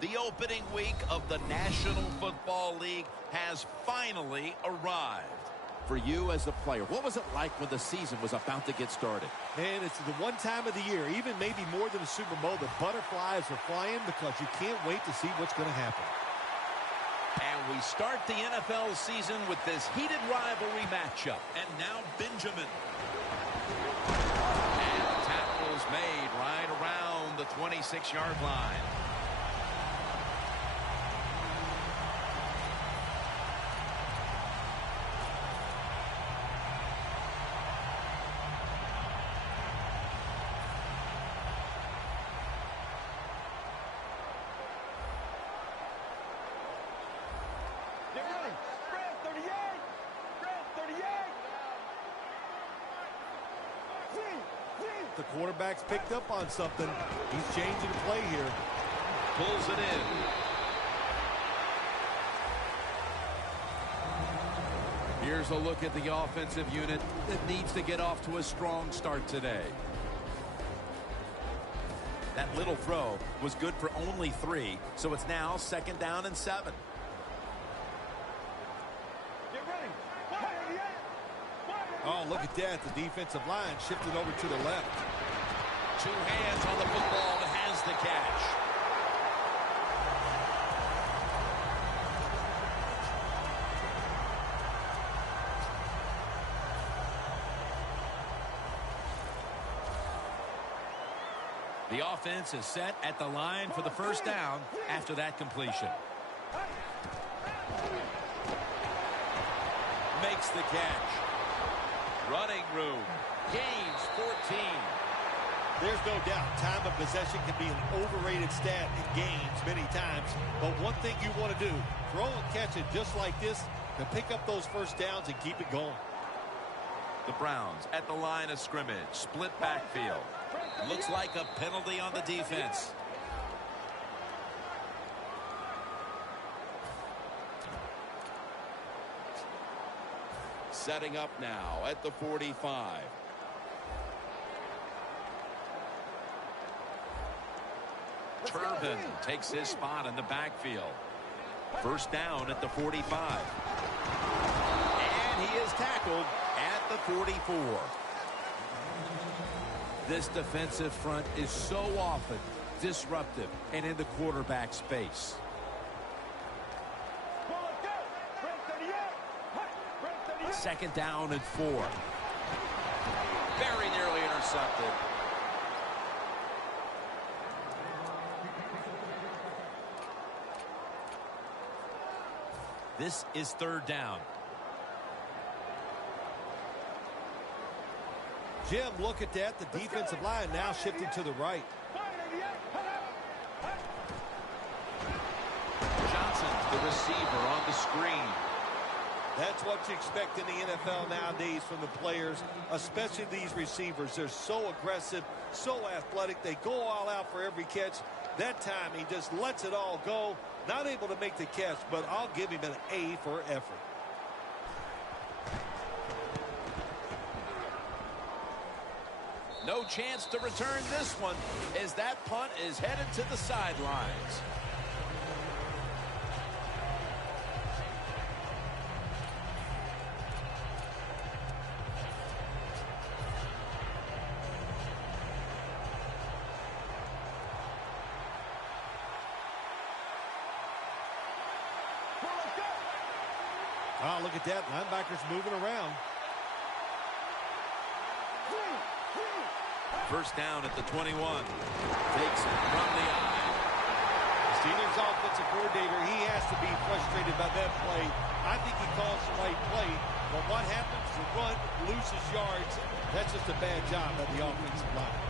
The opening week of the National Football League has finally arrived. For you as a player, what was it like when the season was about to get started? Man, it's the one time of the year, even maybe more than the Super Bowl, the butterflies are flying because you can't wait to see what's going to happen. And we start the NFL season with this heated rivalry matchup. And now Benjamin. And tackles made right around the 26-yard line. The quarterback's picked up on something. He's changing the play here. Pulls it in. Here's a look at the offensive unit that needs to get off to a strong start today. That little throw was good for only 3, so it's now 2nd down and 7. Oh, look at that. The defensive line shifted over to the left. 2 hands on the football and has the catch. The offense is set at the line for the 1st down after that completion. Makes the catch. Running room. Gains 14. There's no doubt time of possession can be an overrated stat in games many times. But one thing you want to do, throw and catch it just like this to pick up those 1st downs and keep it going. The Browns at the line of scrimmage. Split backfield. Looks like a penalty on the defense. Setting up now at the 45. Turbin takes his spot in the backfield. 1st down at the 45. And he is tackled at the 44. This defensive front is so often disruptive and in the quarterback space. Second down and 4. Very nearly intercepted. This is 3rd down. Jim, look at that. The defensive line now shifting to the right. Johnson's the receiver on the screen. That's what you expect in the NFL nowadays from the players, especially these receivers. They're so aggressive, so athletic. They go all out for every catch. That time, he just lets it all go. Not able to make the catch, but I'll give him an A for effort. No chance to return this one as that punt is headed to the sidelines. Oh, look at that. Linebackers moving around. 1st down at the 21. Takes it from the eye. The Steelers offensive coordinator, he has to be frustrated by that play. I think he calls the right play. But what happens? The run loses yards. That's just a bad job by the offensive line.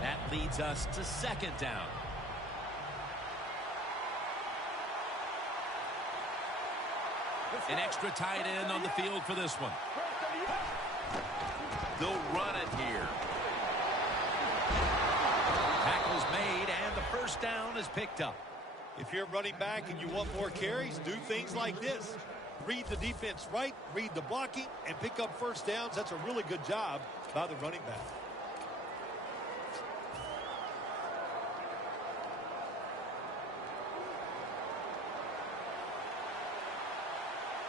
That leads us to 2nd down. An extra tight end on the field for this one. They'll run it here. Tackles made, and the 1st down is picked up. If you're running back and you want more carries, do things like this. Read the defense right, read the blocking, and pick up 1st downs. That's a really good job by the running back.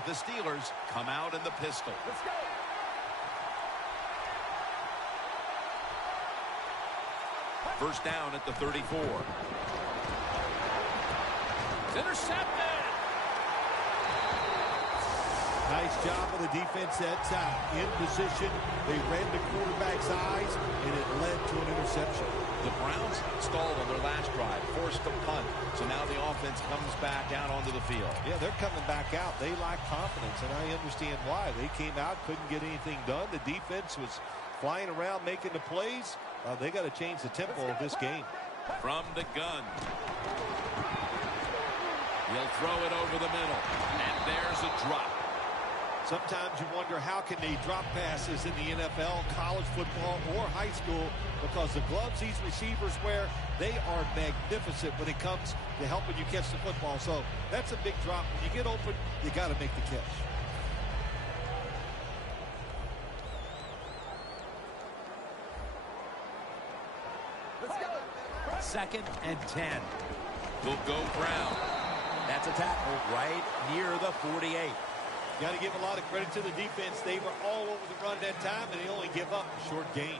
The Steelers come out in the pistol. Let's go. First down at the 34. It's intercepted. Nice job of the defense that time. In position, they read the quarterback's eyes, and it led to an interception. The Browns stalled on their last drive, forced a punt. So now the offense comes back out onto the field. Yeah, they're coming back out. They lack confidence, and I understand why. They came out, couldn't get anything done. The defense was flying around, making the plays. They got to change the tempo of this game. From the gun. He'll throw it over the middle. And there's a drop. Sometimes you wonder how can they drop passes in the NFL, college football, or high school, because the gloves these receivers wear, they are magnificent when it comes to helping you catch the football. So that's a big drop. When you get open, you got to make the catch. Let's go. Second and 10. Will go Brown. That's a tackle right near the 48. Got to give a lot of credit to the defense. They were all over the run that time, and they only give up a short gain.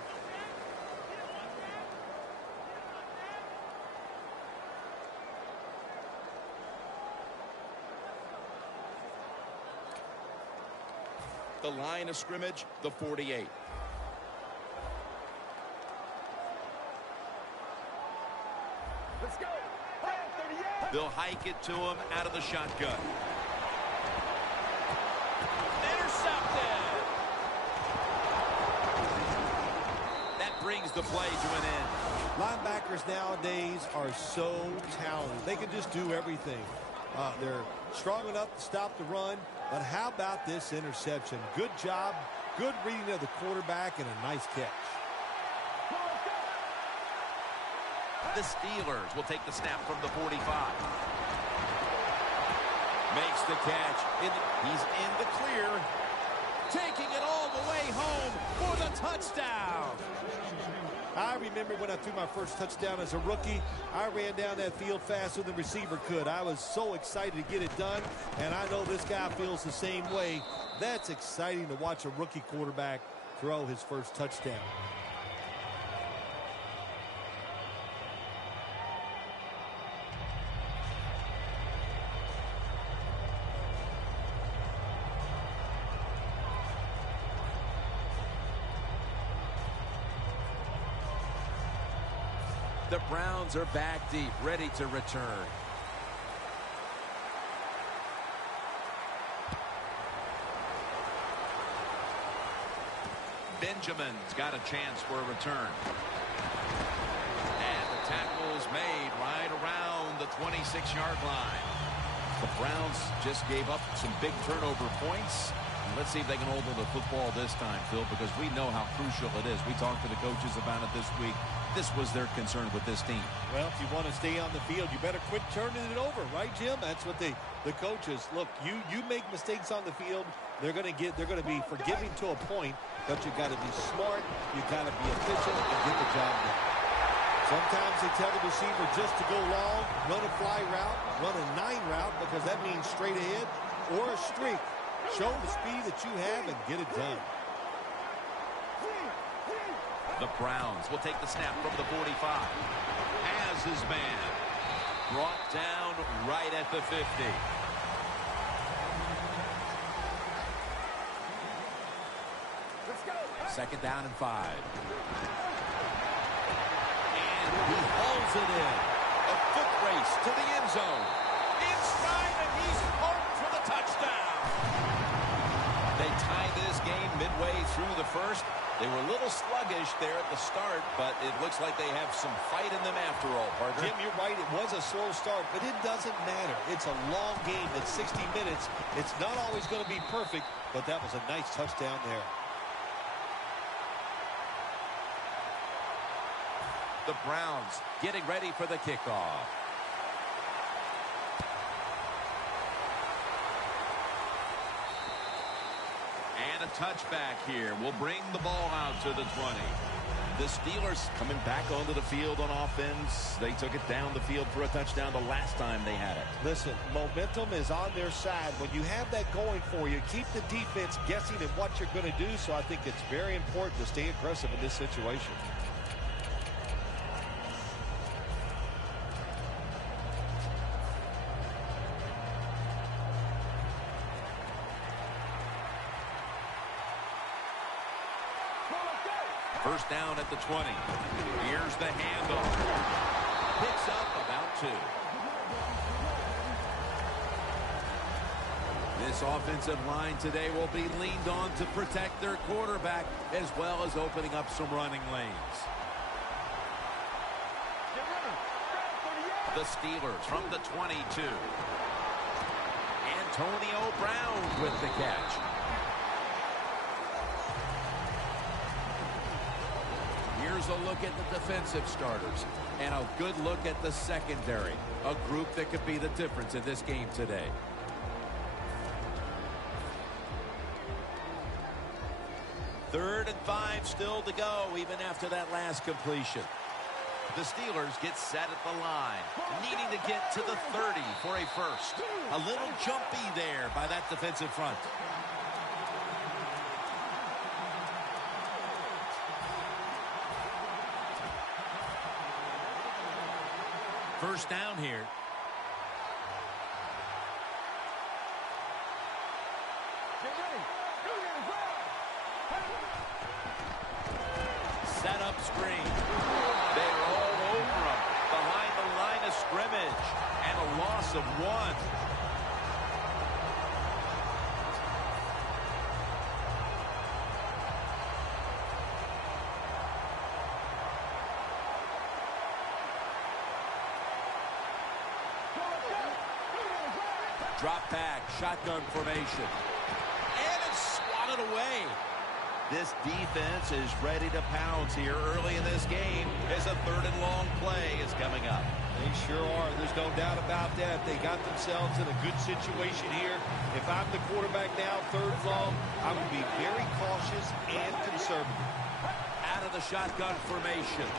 The line of scrimmage, the 48. Let's go. They'll hike it to him out of the shotgun. Intercepted. That brings the play to an end. Linebackers nowadays are so talented. They can just do everything. They're strong enough to stop the run, but how about this interception? Good job, good reading of the quarterback, and a nice catch. The Steelers will take the snap from the 45. Makes the catch. He's in the clear. Taking it all the way home for the touchdown. I remember when I threw my first touchdown as a rookie, I ran down that field faster than the receiver could. I was so excited to get it done, and I know this guy feels the same way. That's exciting to watch a rookie quarterback throw his first touchdown. The Browns are back deep, ready to return. Benjamin's got a chance for a return. And the tackle's made right around the 26-yard line. The Browns just gave up some big turnover points. Let's see if they can hold on to the football this time, Phil, because we know how crucial it is. We talked to the coaches about it this week. This was their concern with this team. Well, if you want to stay on the field, you better quit turning it over, right, Jim? That's what the coaches look. You make mistakes on the field, they're going to be forgiving to a point, but you got to be smart, you got to be efficient, and get the job done. Sometimes they tell the receiver just to go long, run a fly route, run a 9 route, because that means straight ahead or a streak. Show the speed that you have and get it done. The Browns will take the snap from the 45. Has his man. Brought down right at the 50. Let's go. Second down and 5. And he hauls it in. A foot race to the end zone. In stride, and he's home for the touchdown. They tie this game midway through the first. They were a little sluggish there at the start, but it looks like they have some fight in them after all, partner. Jim, you're right. It was a slow start, but it doesn't matter. It's a long game. It's 60 minutes. It's not always going to be perfect, but that was a nice touchdown there. The Browns getting ready for the kickoff. And a touchback here will bring the ball out to the 20. The Steelers coming back onto the field on offense. They took it down the field for a touchdown the last time they had it. Listen, momentum is on their side. When you have that going for you, keep the defense guessing at what you're going to do. So I think it's very important to stay aggressive in this situation. First down at the 20. Here's the handoff. Picks up about 2. This offensive line today will be leaned on to protect their quarterback as well as opening up some running lanes. The Steelers from the 22. Antonio Brown with the catch. Here's a look at the defensive starters and a good look at the secondary, a group that could be the difference in this game today. Third and 5 still to go even after that last completion. The Steelers get set at the line, needing to get to the 30 for a first. A little jumpy there by that defensive front. First down here. Set up screen. They're all over him behind the line of scrimmage, and a loss of 1. Drop back, shotgun formation. And it's swatted away. This defense is ready to pounce here early in this game as a 3rd and long play is coming up. They sure are. There's no doubt about that. They got themselves in a good situation here. If I'm the quarterback now, 3rd and long, I'm going to be very cautious and conservative. Out of the shotgun formation.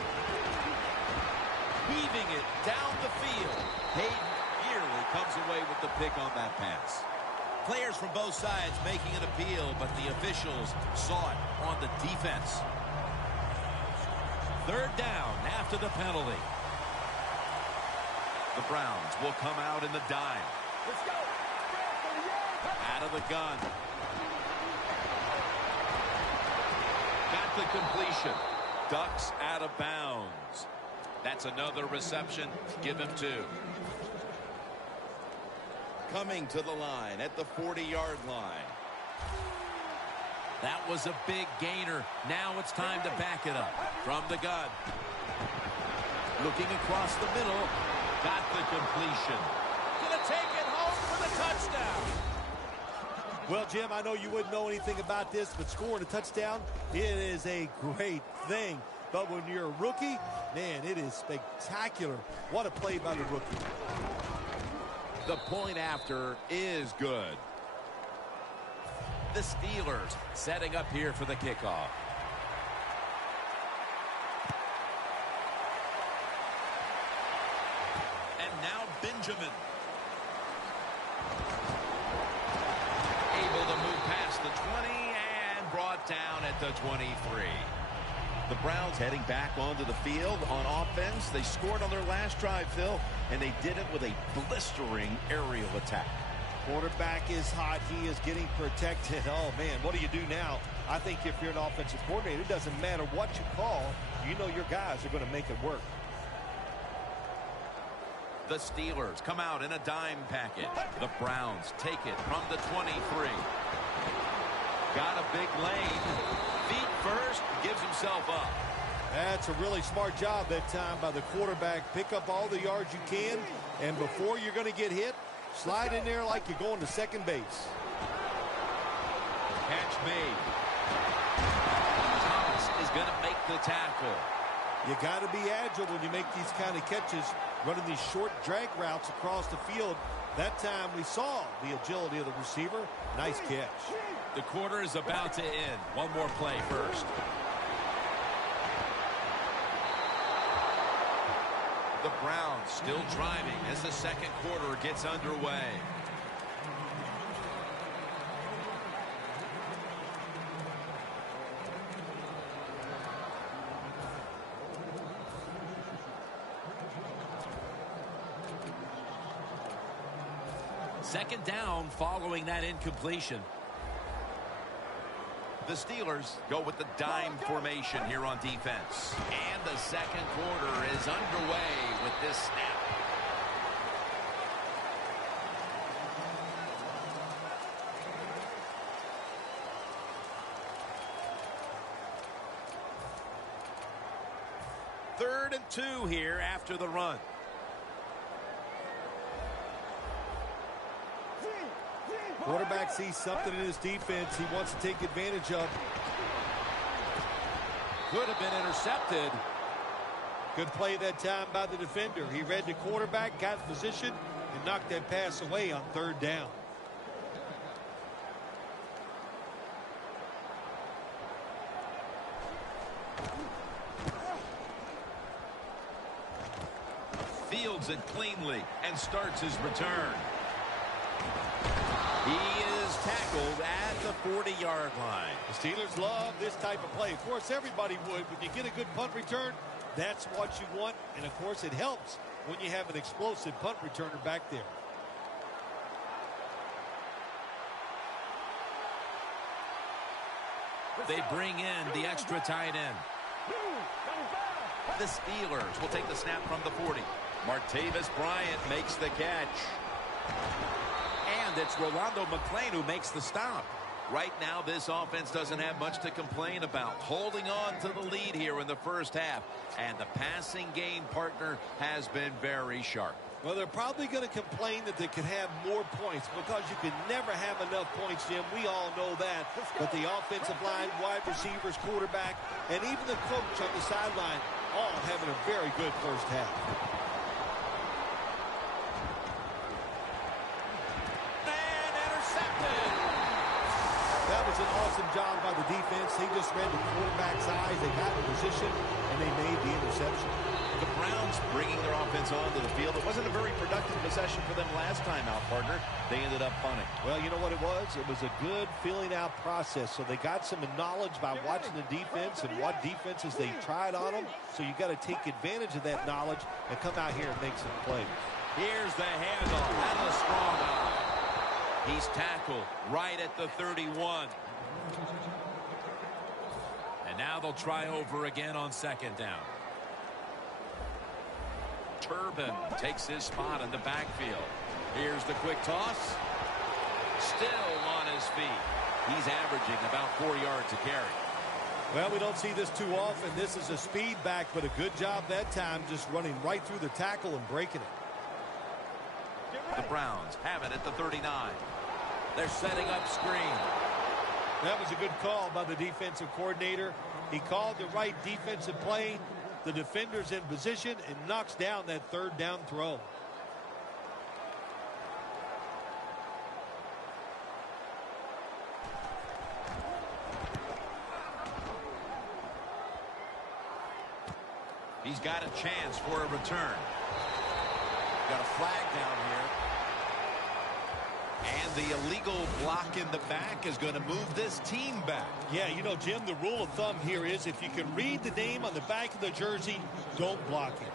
Weaving it down the field. Hayden nearly comes away with the pick on that pass. Players from both sides making an appeal, but the officials saw it on the defense. 3rd down after the penalty. The Browns will come out in the dime. Let's go. Out of the gun. Got the completion. Ducks out of bounds. That's another reception. Give him 2. Coming to the line at the 40-yard line. That was a big gainer. Now it's time to back it up. From the gun. Looking across the middle. Got the completion. Gonna take it home for the touchdown. Well, Jim, I know you wouldn't know anything about this, but scoring a touchdown, it is a great thing. But when you're a rookie, man, it is spectacular. What a play by the rookie. The point after is good. The Steelers setting up here for the kickoff. And now Benjamin. Able to move past the 20 and brought down at the 23. The Browns heading back onto the field on offense. They scored on their last drive, Phil, and they did it with a blistering aerial attack. Quarterback is hot. He is getting protected. Oh, man, what do you do now? I think if you're an offensive coordinator, it doesn't matter what you call. You know your guys are going to make it work. The Steelers come out in a dime package. The Browns take it from the 23. Got a big lane. Feet first, gives himself up. That's a really smart job that time by the quarterback. Pick up all the yards you can, and before you're going to get hit, slide in there like you're going to second base. Catch made. Thomas is going to make the tackle. You got to be agile when you make these kind of catches, running these short drag routes across the field. That time we saw the agility of the receiver. Nice catch. The quarter is about to end. One more play first. The Browns still driving as the second quarter gets underway. Second down following that incompletion. The Steelers go with the dime formation here on defense. And the second quarter is underway with this snap. Third and 2 here after the run. Quarterback sees something in his defense he wants to take advantage of. Could have been intercepted. Good play that time by the defender. He read the quarterback, got in position, and knocked that pass away on third down. Fields it cleanly and starts his return. He is tackled at the 40-yard line. The Steelers love this type of play. Of course, everybody would. When you get a good punt return, that's what you want. And, of course, it helps when you have an explosive punt returner back there. They bring in the extra tight end. The Steelers will take the snap from the 40. Martavis Bryant makes the catch. And it's Rolando McClain who makes the stop. Right now, this offense doesn't have much to complain about. Holding on to the lead here in the first half. And the passing game partner has been very sharp. Well, they're probably going to complain that they could have more points because you can never have enough points, Jim. We all know that. But the offensive line, wide receivers, quarterback, and even the coach on the sideline all having a very good first half. And intercepted. That was an awesome job by the defense. They just read the quarterback's eyes. They got in position, and they made the interception. The Browns bringing their offense onto the field. It wasn't a very productive possession for them last time out, partner. They ended up punting. Well, you know what it was? It was a good filling out process. So they got some knowledge by watching the defense and what defenses they tried on them. So you got to take advantage of that knowledge and come out here and make some plays. Here's the handoff. That is a strong eye. He's tackled right at the 31. And now they'll try over again on second down. Turbin takes his spot in the backfield. Here's the quick toss. Still on his feet. He's averaging about 4 yards a carry. Well, we don't see this too often. This is a speed back, but a good job that time just running right through the tackle and breaking it. The Browns have it at the 39. They're setting up screen. That was a good call by the defensive coordinator. He called the right defensive play. The defender's in position and knocks down that third down throw. He's got a chance for a return. Got a flag down here. And the illegal block in the back is going to move this team back. Yeah, you know, Jim, the rule of thumb here is if you can read the name on the back of the jersey, don't block it.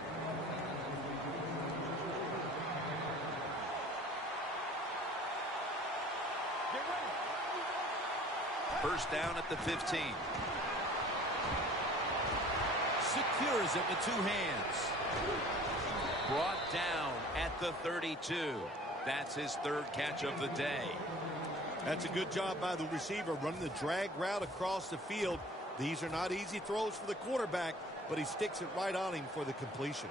First down at the 15. Secures it with two hands. Brought down at the 32. That's his third catch of the day. That's a good job by the receiver running the drag route across the field. These are not easy throws for the quarterback, but he sticks it right on him for the completion.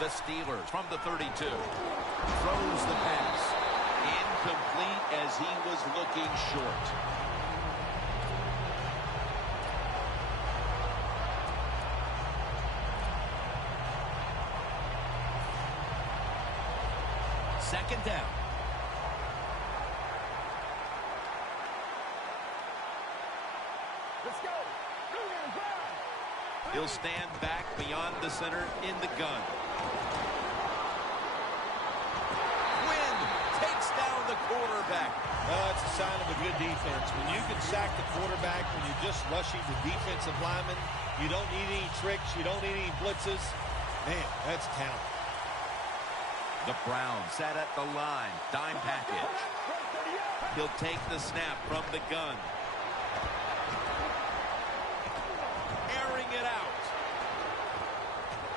The Steelers from the 32. Throws the pass. Incomplete as he was looking short. Second down. Let's go. He'll stand back beyond the center in the gun. Quinn takes down the quarterback. Well, that's a sign of a good defense. When you can sack the quarterback, when you're just rushing the defensive lineman, you don't need any tricks, you don't need any blitzes. Man, that's talent. The Browns sat at the line. Dime package. He'll take the snap from the gun. Airing it out.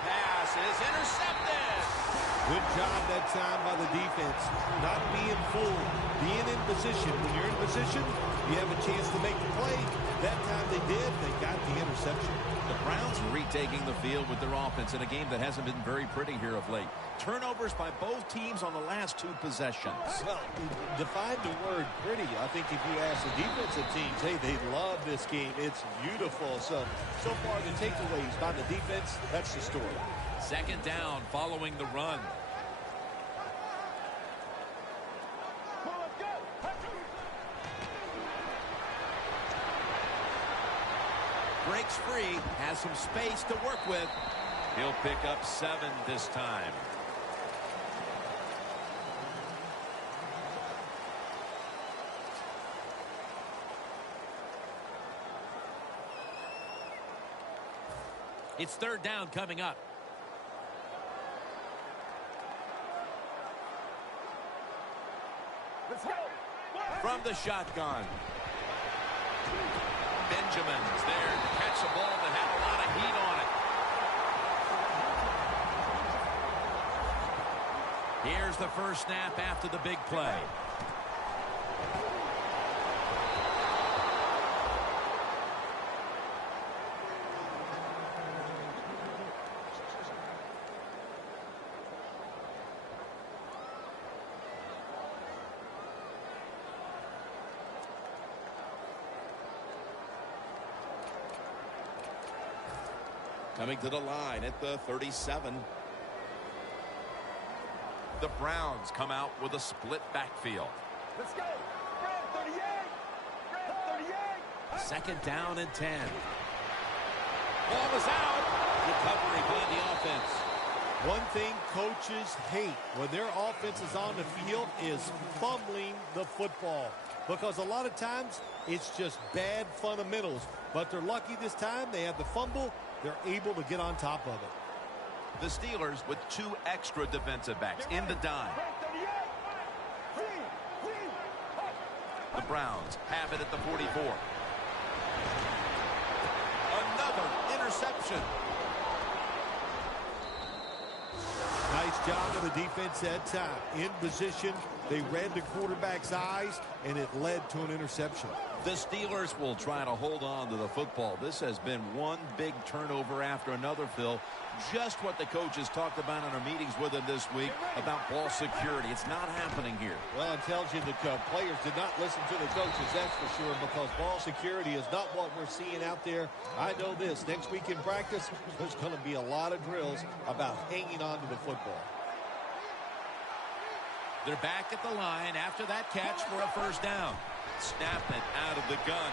Pass is intercepted. Good job that time by the defense. Not being fooled. Being in position. When you're in position, you have a chance to make the play. That time they did. They got the interception. The Browns retaking the field with their offense in a game that hasn't been very pretty here of late. Turnovers by both teams on the last two possessions. Well, define the word pretty. I think if you ask the defensive teams, hey, they love this game. It's beautiful. So far the takeaways by the defense, that's the story. Second down following the run. Breaks free, has some space to work with. He'll pick up 7 this time. It's third down coming up. Let's go. From the shotgun. Benjamin's there to catch a ball that had a lot of heat on it. Here's the first snap after the big play. Coming to the line at the 37. The Browns come out with a split backfield. Let's go. Red 38. Red 38. Second down and 10. Ball is out. Recovery by the offense. One thing coaches hate when their offense is on the field is fumbling the football. Because a lot of times it's just bad fundamentals. But they're lucky this time. They have the fumble. They're able to get on top of it. The Steelers with 2 extra defensive backs in the dime. The Browns have it at the 44. Another interception. Nice job of the defense that time. In position, they read the quarterback's eyes, and it led to an interception. The Steelers will try to hold on to the football. This has been one big turnover after another, Phil. Just what the coaches talked about in our meetings with him this week about ball security. It's not happening here. Well, it tells you that players did not listen to the coaches, that's for sure, because ball security is not what we're seeing out there. I know this. Next week in practice, there's going to be a lot of drills about hanging on to the football. They're back at the line after that catch for a first down. Snap it out of the gun.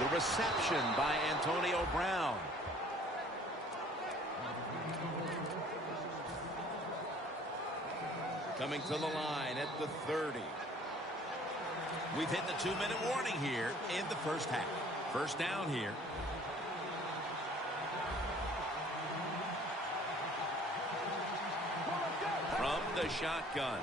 The reception by Antonio Brown. Coming to the line at the 30. We've hit the 2-minute warning here in the first half. First down here. From the shotgun.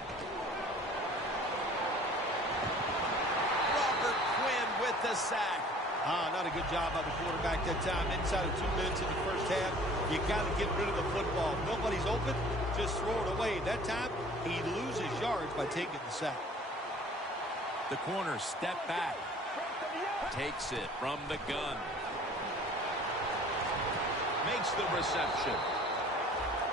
With the sack. Not a good job by the quarterback that time. Inside of 2 minutes in the first half, you got to get rid of the football. Nobody's open, just throw it away. That time, he loses yards by taking the sack. The corner step back. Takes it from the gun. Makes the reception.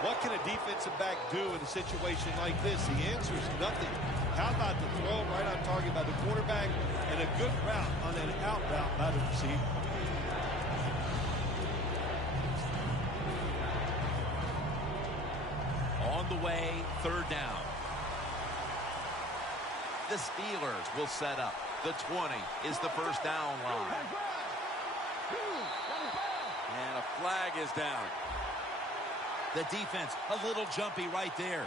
What can a defensive back do in a situation like this? The answer is nothing. How about the throw right on target by the quarterback and a good route on an out route by the receiver? On the way, third down. The Steelers will set up. The 20 is the first down line. flag is down. The defense a little jumpy right there.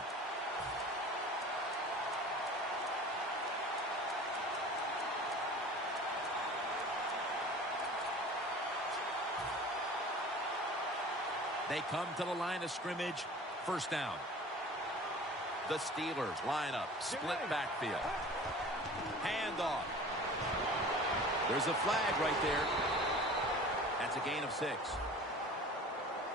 They come to the line of scrimmage. First down. The Steelers line up. Split backfield. Handoff. There's a flag right there. That's a gain of 6.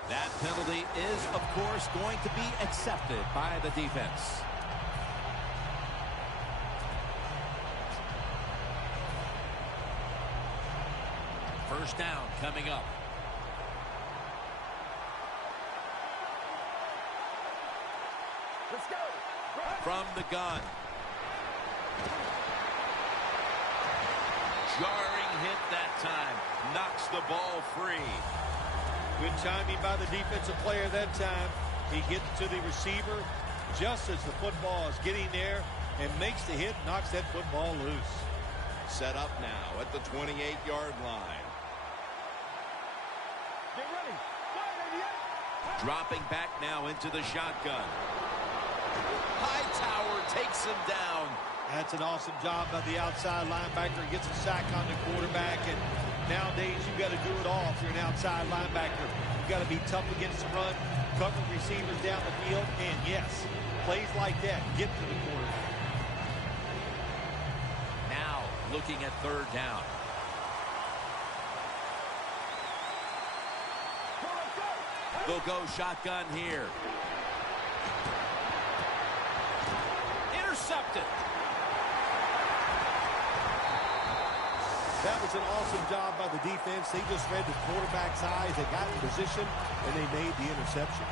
That penalty is, of course, going to be accepted by the defense. First down coming up. Let's go. From the gun. Jarring hit that time. Knocks the ball free. Good timing by the defensive player that time. He gets to the receiver just as the football is getting there and makes the hit, knocks that football loose. Set up now at the 28-yard line. Get ready. Fire, 88. Dropping back now into the shotgun. Hightower takes him down. That's an awesome job by the outside linebacker. He gets a sack on the quarterback, and nowadays you've got to do it all if you're an outside linebacker. You've got to be tough against the run, cover receivers down the field, and yes, plays like that get to the quarterback. Now looking at third down. They'll go shotgun here. Intercepted. That was an awesome job by the defense. They just read the quarterback's eyes. They got in position, and they made the interception.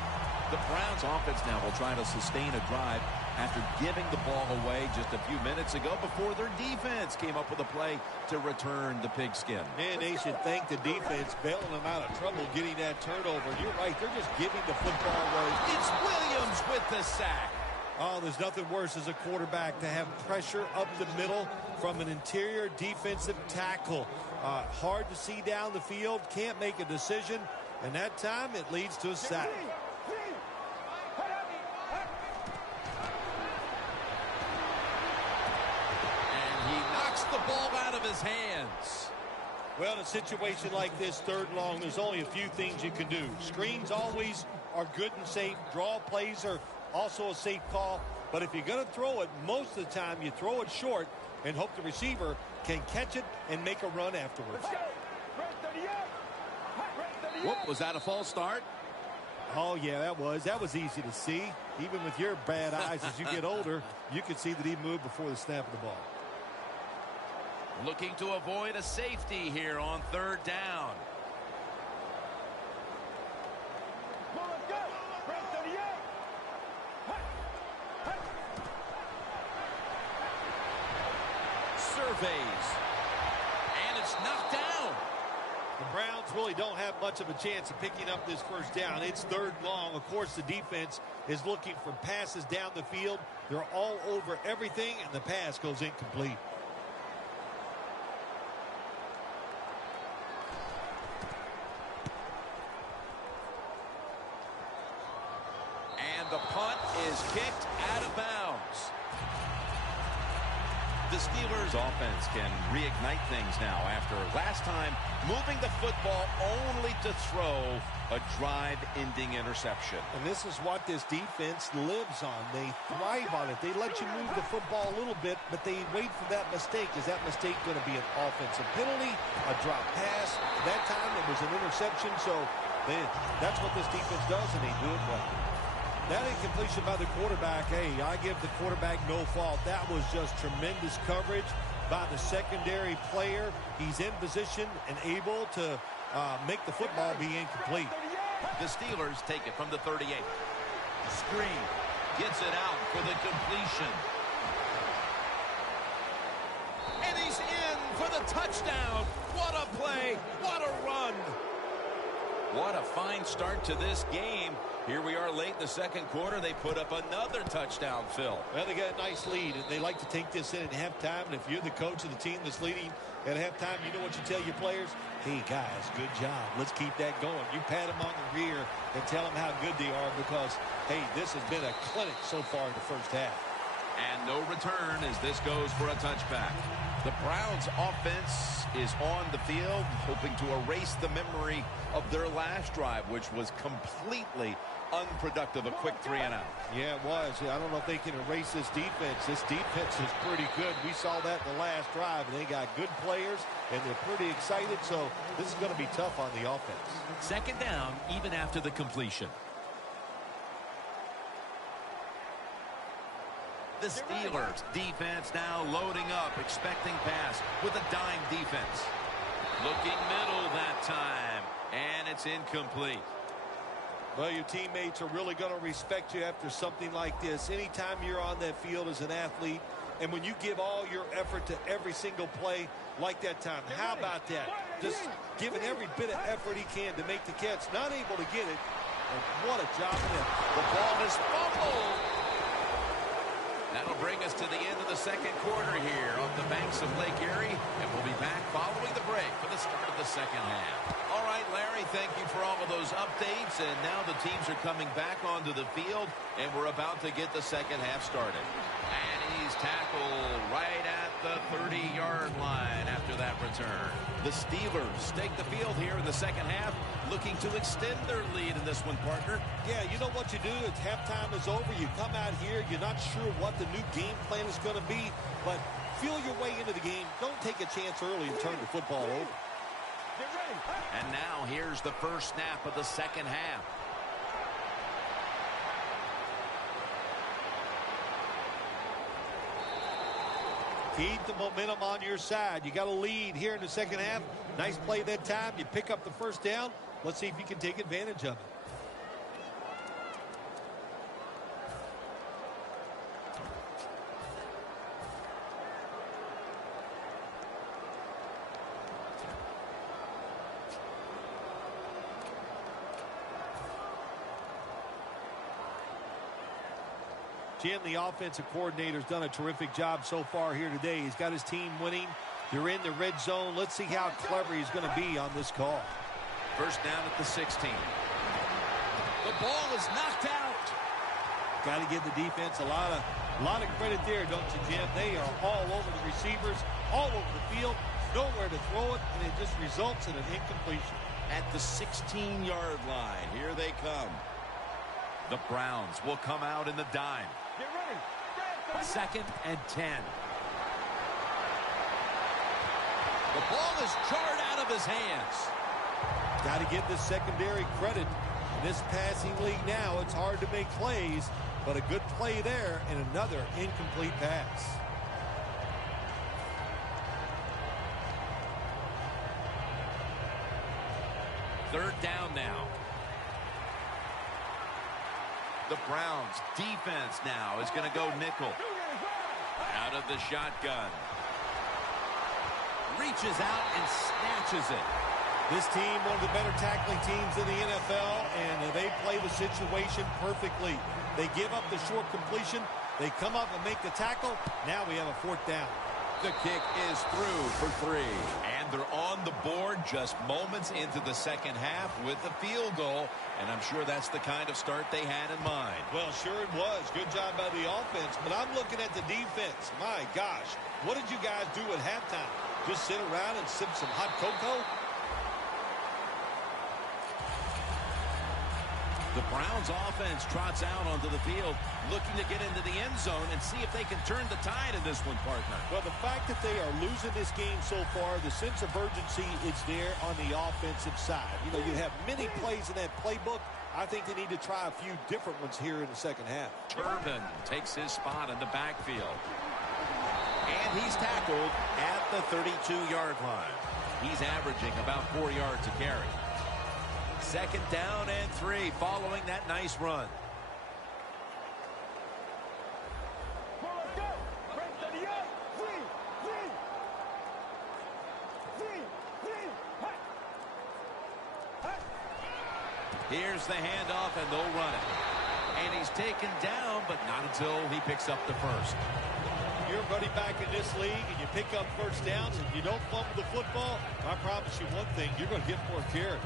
The Browns offense now will try to sustain a drive after giving the ball away just a few minutes ago before their defense came up with a play to return the pigskin. And they should thank the defense bailing them out of trouble getting that turnover. You're right. They're just giving the football away. It's Williams with the sack. Oh, there's nothing worse as a quarterback to have pressure up the middle from an interior defensive tackle. Hard to see down the field, can't make a decision, and that time it leads to a sack. And he knocks the ball out of his hands. Well, in a situation like this, third and long, there's only a few things you can do. Screens always are good and safe. Draw plays are also a safe call. But if you're going to throw it, most of the time you throw it short and hope the receiver can catch it and make a run afterwards. Whoop, was that a false start? Oh, yeah, that was easy to see. Even with your bad eyes, as you get older, you can see that he moved before the snap of the ball. Looking to avoid a safety here on third down. Surveys. And it's knocked down. The Browns really don't have much of a chance of picking up this first down. It's third and long. Of course, the defense is looking for passes down the field. They're all over everything, and the pass goes incomplete. And the punt is kicked out of bounds. The Steelers offense can reignite things now after last time moving the football only to throw a drive-ending interception. And this is what this defense lives on. They thrive on it. They let you move the football a little bit, but they wait for that mistake. Is that mistake going to be an offensive penalty, a drop pass? That time it was an interception, so that's what this defense does, and they do it well. That incompletion by the quarterback, hey, I give the quarterback no fault. That was just tremendous coverage by the secondary player. He's in position and able to make the football be incomplete. The Steelers take it from the 38. Screen. Gets it out for the completion. And he's in for the touchdown. What a play. What a run. What a fine start to this game. Here we are late in the second quarter. They put up another touchdown, Phil. Well, they got a nice lead, and they like to take this in at halftime. And if you're the coach of the team that's leading at halftime, you know what you tell your players? Hey, guys, good job. Let's keep that going. You pat them on the rear and tell them how good they are because, hey, this has been a clinic so far in the first half. And no return as this goes for a touchback. The Browns offense is on the field, hoping to erase the memory of their last drive, which was completely unproductive. A quick 3 and out. Yeah, it was. I don't know if they can erase this defense. This defense is pretty good. We saw that in the last drive, and they got good players, and they're pretty excited, so this is going to be tough on the offense. Second down, even after the completion. The Steelers defense now loading up, expecting pass with a dime defense. Looking middle that time, and it's incomplete. Well, your teammates are really going to respect you after something like this. Anytime you're on that field as an athlete, and when you give all your effort to every single play like that time, how about that? Just giving every bit of effort he can to make the catch, not able to get it. And what a job of him. The ball is fumbled. That'll bring us to the end of the second quarter here off the banks of Lake Erie, and we'll be back following the break for the start of the second half. All right, Larry, thank you for all of those updates, and now the teams are coming back onto the field, and we're about to get the second half started. And he's tackled right at the 30-yard line after that return. The Steelers take the field here in the second half, looking to extend their lead in this one, partner. Yeah, you know what you do? It's halftime is over. You come out here. You're not sure what the new game plan is going to be, but feel your way into the game. Don't take a chance early and turn the football over. Get ready. And now here's the first snap of the second half. Keep the momentum on your side. You got a lead here in the second half. Nice play that time. You pick up the first down. Let's see if you can take advantage of it. Jim, the offensive coordinator, has done a terrific job so far here today. He's got his team winning. They're in the red zone. Let's see how clever he's going to be on this call. First down at the 16. The ball is knocked out. Got to give the defense a lot of credit there, don't you, Jim? They are all over the receivers, all over the field, nowhere to throw it, and it just results in an incompletion. At the 16-yard line, here they come. The Browns will come out in the dime. Get ready. Second and 10. The ball is jarred out of his hands. Got to give the secondary credit. In this passing league now, it's hard to make plays, but a good play there and another incomplete pass. Third down now. The Browns defense now is going to go nickel. Out of the shotgun. Reaches out and snatches it. This team, one of the better tackling teams in the NFL, and they play the situation perfectly. They give up the short completion. They come up and make the tackle. Now we have a fourth down. The kick is through for 3. And they're on the board just moments into the second half with the field goal. And I'm sure that's the kind of start they had in mind. Well, sure it was. Good job by the offense. But I'm looking at the defense. My gosh, what did you guys do at halftime? Just sit around and sip some hot cocoa? The Browns offense trots out onto the field, looking to get into the end zone and see if they can turn the tide in this one, partner. Well, the fact that they are losing this game so far, the sense of urgency is there on the offensive side. You know, you have many plays in that playbook. I think they need to try a few different ones here in the second half. Turbin takes his spot in the backfield. And he's tackled at the 32-yard line. He's averaging about 4 yards a carry. Second down and 3 following that nice run. Here's the handoff, and they'll run it. And he's taken down, but not until he picks up the first. You're running back in this league, and you pick up first downs, and you don't fumble the football, I promise you one thing, you're going to get more carries.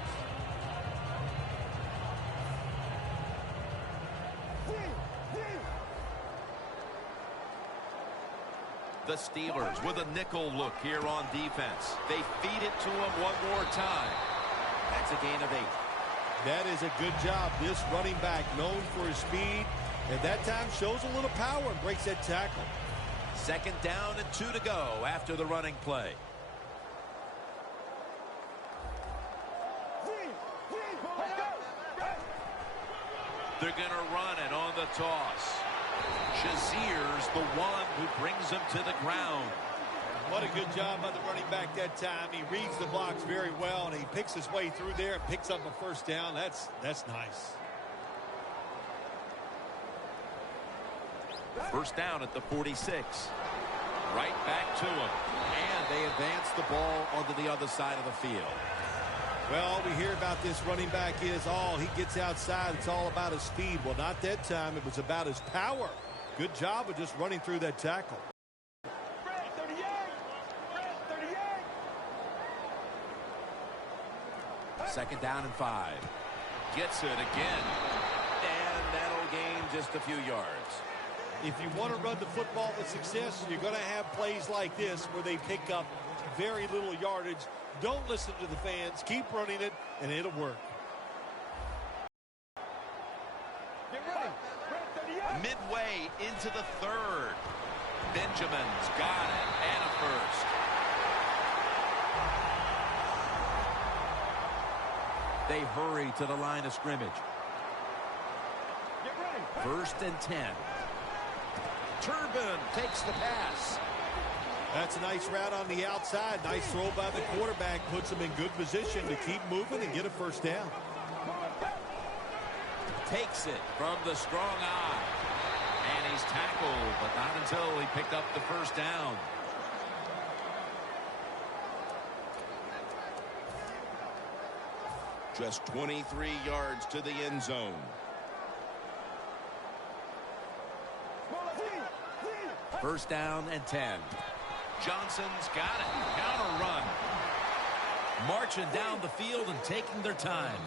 The Steelers with a nickel look here on defense. They feed it to him one more time. That's a gain of 8. That is a good job. This running back, known for his speed, and that time shows a little power and breaks that tackle. 2nd down and 2 to go after the running play. They're going to run it on the toss. Shazier's the one who brings him to the ground. What a good job by the running back that time. He reads the blocks very well, and he picks his way through there and picks up a first down. That's nice. 1st down at the 46. Right back to him. And they advance the ball onto the other side of the field. Well, all we hear about this running back is, he gets outside. It's all about his speed. Well, not that time. It was about his power. Good job of just running through that tackle. 2nd down and 5. Gets it again. And that'll gain just a few yards. If you want to run the football with success, you're going to have plays like this where they pick up very little yardage. Don't listen to the fans. Keep running it, and it'll work. Get ready. Midway into the 3rd. Benjamin's got it. And a first. They hurry to the line of scrimmage. Get ready. 1st and 10. Turbin takes the pass. That's a nice route on the outside. Nice throw by the quarterback. Puts him in good position to keep moving and get a first down. Takes it from the strong eye. And he's tackled, but not until he picked up the first down. Just 23 yards to the end zone. First down and 10. Johnson's got it. Counter run. Marching down the field and taking their time.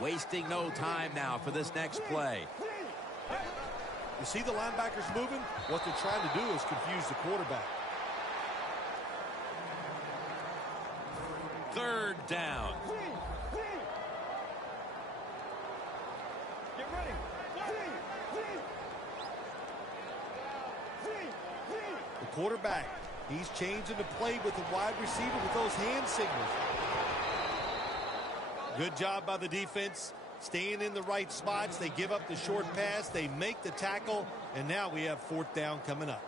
Wasting no time now for this next play. You see the linebackers moving? What they're trying to do is confuse the quarterback. 3rd down. Get ready. The quarterback, he's changing the play with the wide receiver with those hand signals. Good job by the defense, staying in the right spots. They give up the short pass, they make the tackle, and now we have 4th down coming up.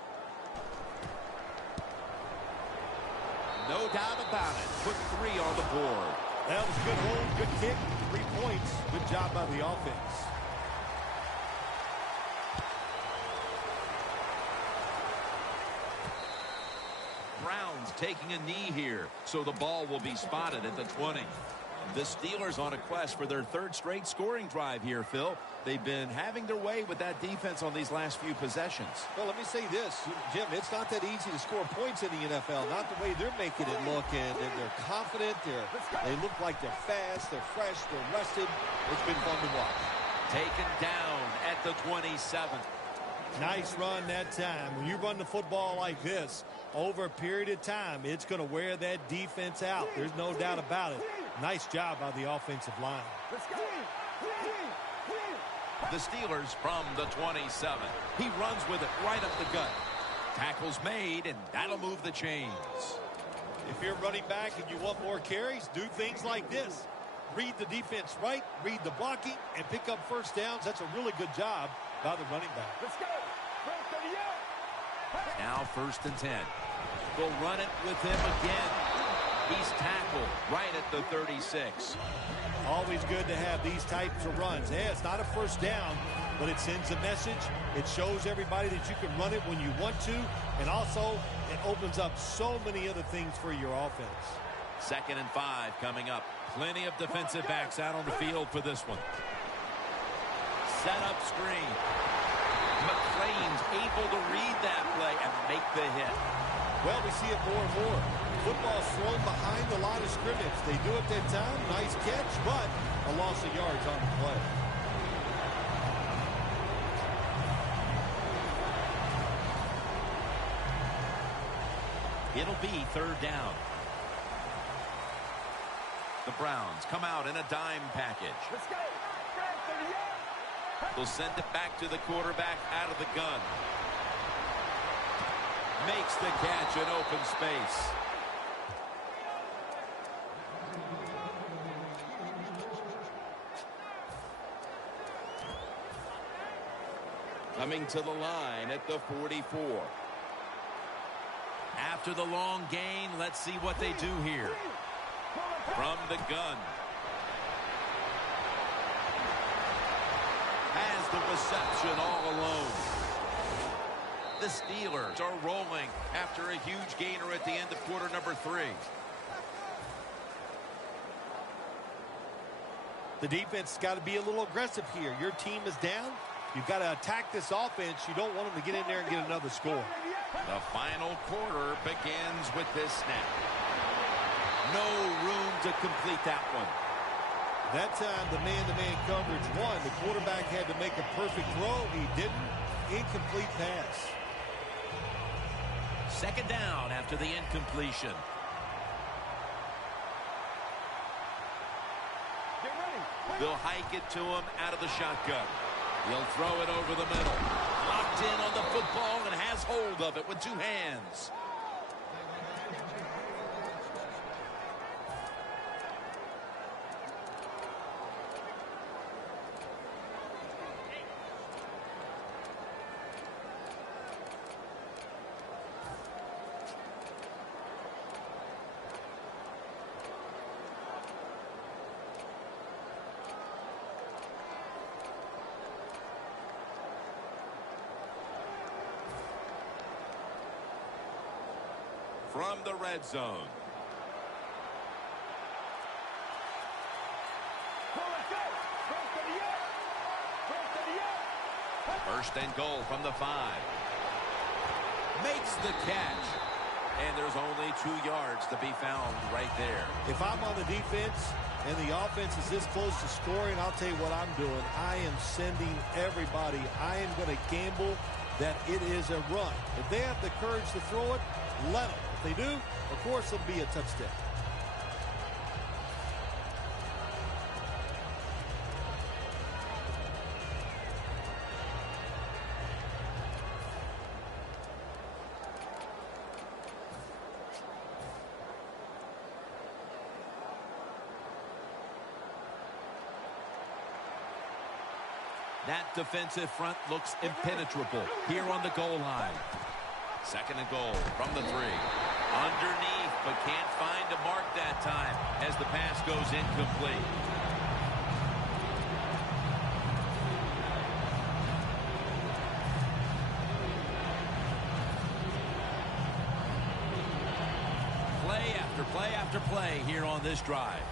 No doubt about it. Put 3 on the board. That was a good hold, good kick, 3 points. Good job by the offense. Brown's taking a knee here, so the ball will be spotted at the 20. The Steelers on a quest for their 3rd straight scoring drive here, Phil. They've been having their way with that defense on these last few possessions. Well, let me say this, Jim, it's not that easy to score points in the NFL, not the way they're making it look, and they're confident, they look like they're fast, they're fresh, they're rested. It's been fun to watch. Taken down at the 27th. Nice run that time. When you run the football like this, over a period of time, it's going to wear that defense out. There's no doubt about it. Nice job by the offensive line. Let's go. The Steelers from the 27. He runs with it right up the gut. Tackle's made, and that'll move the chains. If you're running back and you want more carries, do things like this. Read the defense right, read the blocking, and pick up first downs. That's a really good job by the running back. Let's go. Now 1st and 10. They'll run it with him again. He's tackled right at the 36. Always good to have these types of runs. Yeah, it's not a first down, but it sends a message. It shows everybody that you can run it when you want to, and also it opens up so many other things for your offense. 2nd and 5 coming up. Plenty of defensive backs out on the field for this one. Set up screen. McClain's able to read that play and make the hit. Well, we see it more and more. Football's thrown behind the line of scrimmage. They do it that time. Nice catch, but a loss of yards on the play. It'll be 3rd down. The Browns come out in a dime package. Let's go. Brad, 38. They'll send it back to the quarterback out of the gun. Makes the catch in open space. Coming to the line at the 44. After the long gain, let's see what they do here. From the gun. Has the reception all alone. The Steelers are rolling after a huge gainer at the end of quarter number 3. The defense has got to be a little aggressive here. Your team is down. You've got to attack this offense. You don't want them to get in there and get another score. The final quarter begins with this snap. No room to complete that one. That time, the man-to-man coverage won. The quarterback had to make a perfect throw. He didn't. Incomplete pass. 2nd down after the incompletion. Get ready. They'll hike it to him out of the shotgun. He'll throw it over the middle. Locked in on the football and has hold of it with 2 hands. From the red zone. First and goal from the 5. Makes the catch. And there's only 2 yards to be found right there. If I'm on the defense and the offense is this close to scoring, I'll tell you what I'm doing. I am sending everybody. I am going to gamble that it is a run. If they have the courage to throw it, let them. If they do, of course, it'll be a touchdown. That defensive front looks impenetrable here on the goal line. 2nd and goal from the 3. Underneath, but can't find a mark that time as the pass goes incomplete. Play after play after play here on this drive.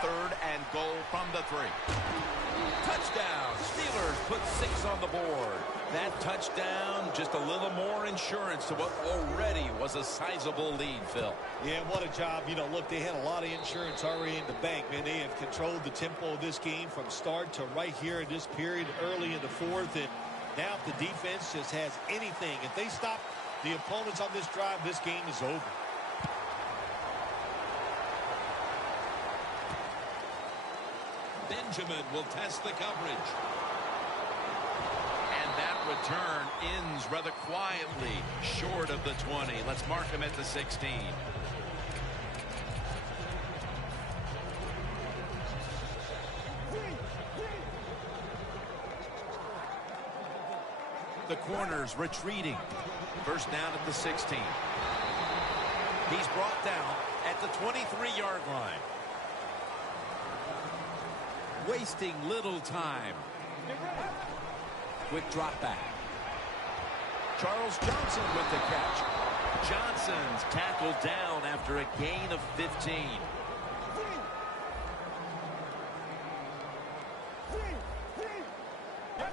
3rd and goal from the 3. Touchdown. Steelers put 6 on the board. That touchdown, just a little more insurance to what already was a sizable lead, Phil. Yeah, what a job. You know, look, they had a lot of insurance already in the bank, man. They have controlled the tempo of this game from start to right here in this period early in the 4th. And now if the defense just has anything, if they stop the opponents on this drive, this game is over. Benjamin will test the coverage. And that return ends rather quietly short of the 20. Let's mark him at the 16. The corners retreating. First down at the 16. He's brought down at the 23-yard line. Wasting little time. Quick drop back. Charles Johnson with the catch. Johnson's tackled down after a gain of 15.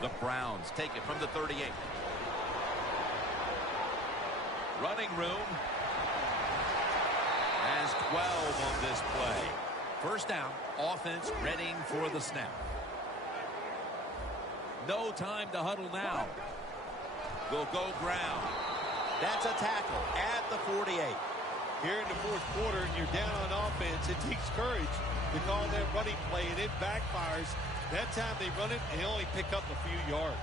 The Browns take it from the 38. Running room. Has 12 on this play. First down, offense readying for the snap. No time to huddle now. Will go ground. That's a tackle at the 48. Here in the fourth quarter, and you're down on offense, it takes courage to call that running play, and it backfires. That time they run it, and they only pick up a few yards.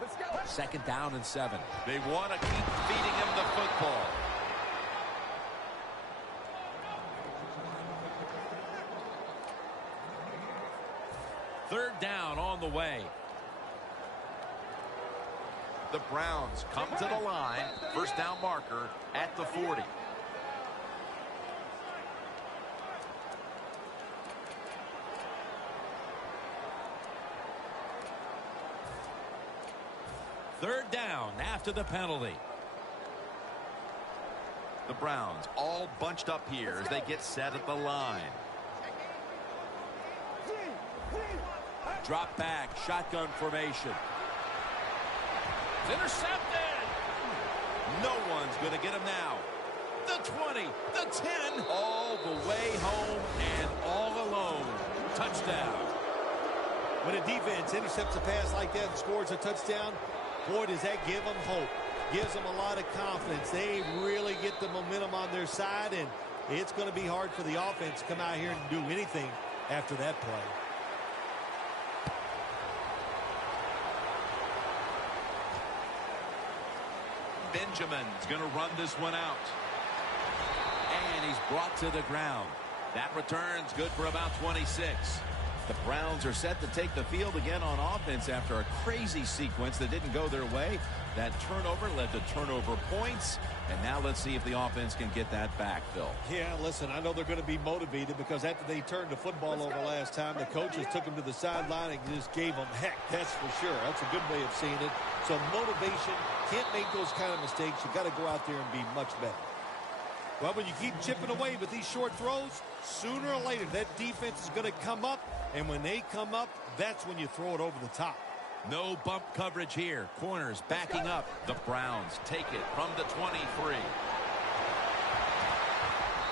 Let's go. Second down and 7. They want to keep feeding him the football. Third down on the way. The Browns come to the line. First down marker at the 40. Third down after the penalty. The Browns all bunched up here as they get set at the line. Drop back, shotgun formation. It's intercepted. No one's going to get him now. The 20, the 10, all the way home and all alone. Touchdown. When a defense intercepts a pass like that and scores a touchdown, boy, does that give them hope. Gives them a lot of confidence. They really get the momentum on their side, and it's going to be hard for the offense to come out here and do anything after that play. Benjamin's going to run this one out. And he's brought to the ground. That return's good for about 26. The Browns are set to take the field again on offense after a crazy sequence that didn't go their way. That turnover led to turnover points. And now let's see if the offense can get that back, Phil. Yeah, listen, I know they're going to be motivated because after they turned the football over last time, the coaches took them to the sideline and just gave them heck, that's for sure. That's a good way of seeing it. So motivation, can't make those kind of mistakes. You got to go out there and be much better. Well, when you keep chipping away with these short throws, sooner or later that defense is going to come up, and when they come up, that's when you throw it over the top. No bump coverage here. Corners backing up. The Browns take it from the 23.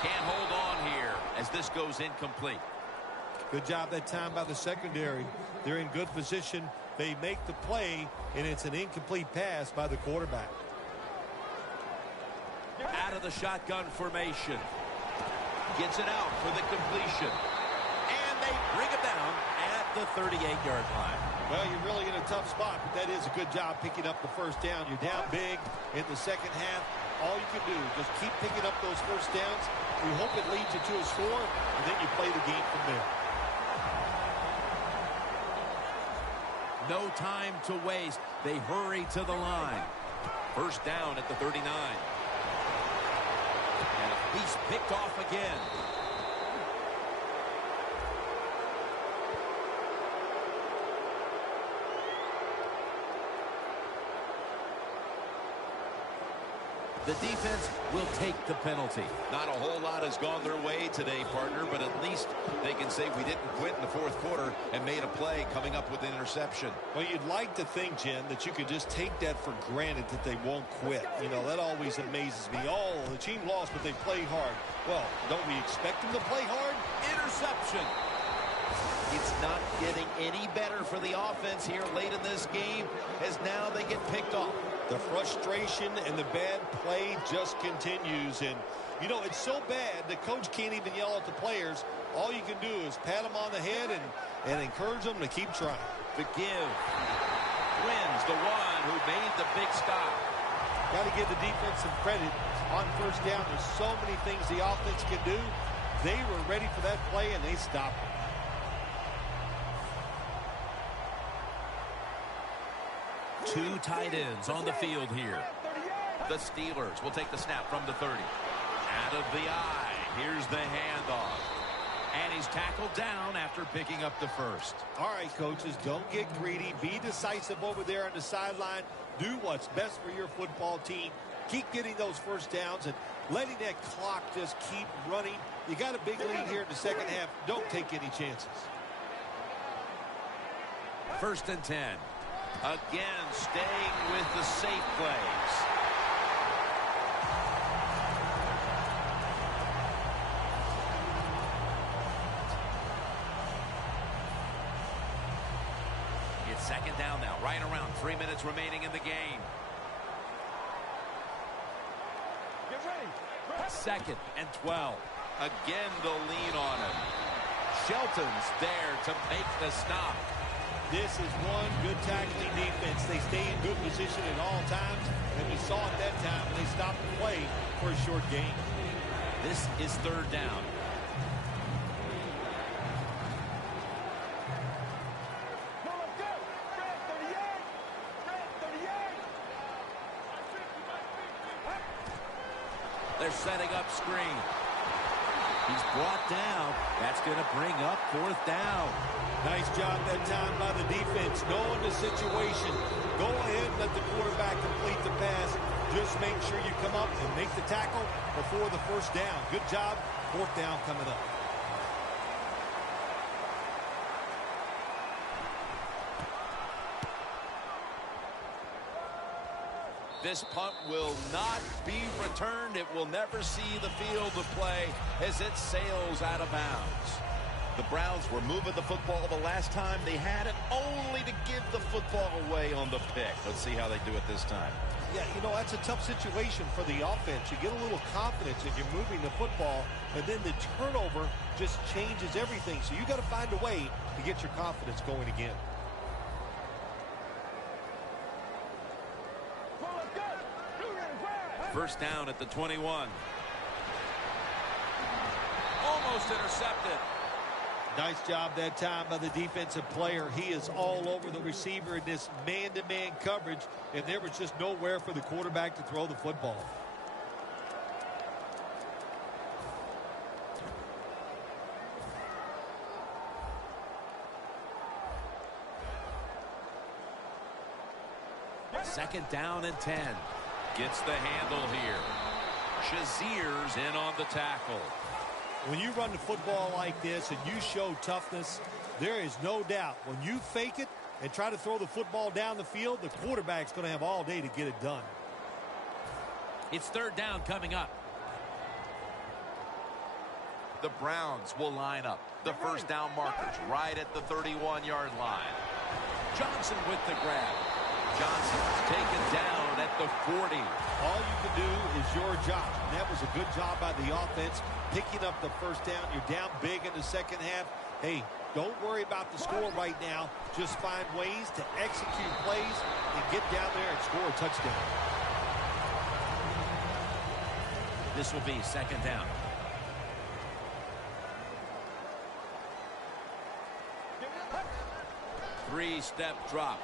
Can't hold on here as this goes incomplete. Good job that time by the secondary. They're in good position. They make the play, and it's an incomplete pass by the quarterback. Out of the shotgun formation. Gets it out for the completion. And they bring it down at the 38-yard line. Well, you're really in a tough spot, but that is a good job picking up the first down. You're down big in the second half. All you can do is just keep picking up those first downs. You hope it leads you to a score, and then you play the game from there. No time to waste. They hurry to the line. First down at the 39. And a piece picked off again. The defense will take the penalty. Not a whole lot has gone their way today, partner, but at least they can say we didn't quit in the fourth quarter and made a play coming up with an interception. Well, you'd like to think, Jen, that you could just take that for granted that they won't quit. You know, that always amazes me. Oh, the team lost, but they played hard. Well, don't we expect them to play hard? Interception. It's not getting any better for the offense here late in this game as now they get picked off. The frustration and the bad play just continues. And, you know, it's so bad the coach can't even yell at the players. All you can do is pat them on the head and encourage them to keep trying. The give wins the one who made the big stop. Got to give the defense some credit on first down. There's so many things the offense can do. They were ready for that play, and they stopped it. Two tight ends on the field here. The Steelers will take the snap from the 30. Out of the eye. Here's the handoff. And he's tackled down after picking up the first. All right, coaches, don't get greedy. Be decisive over there on the sideline. Do what's best for your football team. Keep getting those first downs and letting that clock just keep running. You got a big lead here in the second half. Don't take any chances. 1st and 10. Again, staying with the safe plays. It's 2nd down now, right around 3 minutes remaining in the game. Get ready. 2nd and 12. Again, the lean on him. Shelton's there to make the stop. This is one good tackling defense. They stay in good position at all times, and we saw it that time when they stopped the play for a short gain. This is 3rd down. No, let's go. Red 38. Red 38. They're setting up screen. He's brought down. That's going to bring up 4th down. Nice job that time by the defense, knowing the situation. Go ahead and let the quarterback complete the pass. Just make sure you come up and make the tackle before the 1st down. Good job. 4th down coming up. This punt will not be returned. It will never see the field of play as it sails out of bounds. The Browns were moving the football the last time they had it, only to give the football away on the pick. Let's see how they do it this time. Yeah, you know, that's a tough situation for the offense. You get a little confidence and you're moving the football, and then the turnover just changes everything. So you got to find a way to get your confidence going again. Well, let's go. Blue red is red. 1st down at the 21. Almost intercepted. Nice job that time by the defensive player. He is all over the receiver in this man-to-man coverage, and there was just nowhere for the quarterback to throw the football. Second down and 10. Gets the handle here. Shazier's in on the tackle. When you run the football like this and you show toughness, there is no doubt when you fake it and try to throw the football down the field, the quarterback's going to have all day to get it done. It's 3rd down coming up. The Browns will line up. The 1st down markers right at the 31-yard line. Johnson with the grab. Johnson taken down at the 40. All you can do is your job. And that was a good job by the offense, picking up the 1st down. You're down big in the second half. Hey, don't worry about the score right now. Just find ways to execute plays and get down there and score a touchdown. This will be 2nd down. Three-step drop.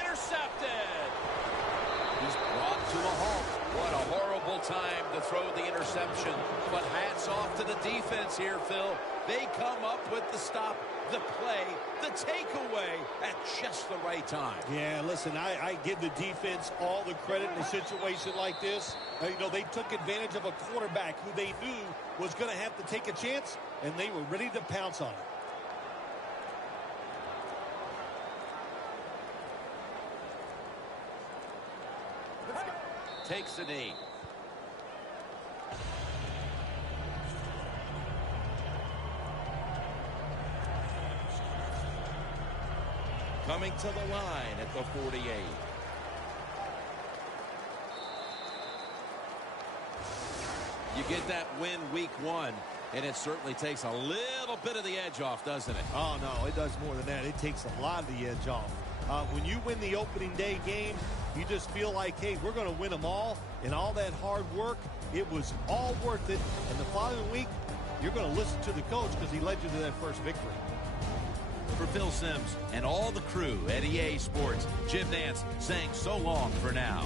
Intercepted. He's brought to a halt. What a horrible time to throw the interception. But hats off to the defense here, Phil. They come up with the stop, the play, the takeaway at just the right time. Yeah, listen, I give the defense all the credit in a situation like this. You know, they took advantage of a quarterback who they knew was going to have to take a chance, and they were ready to pounce on it. Takes the knee. Coming to the line at the 48. You get that win week 1, and it certainly takes a little bit of the edge off, doesn't it? Oh, no, it does more than that. It takes a lot of the edge off. When you win the opening day game, you just feel like, hey, we're going to win them all. And all that hard work, it was all worth it. And the following week, you're going to listen to the coach because he led you to that first victory. For Phil Simms and all the crew at EA Sports, Jim Nance saying so long for now.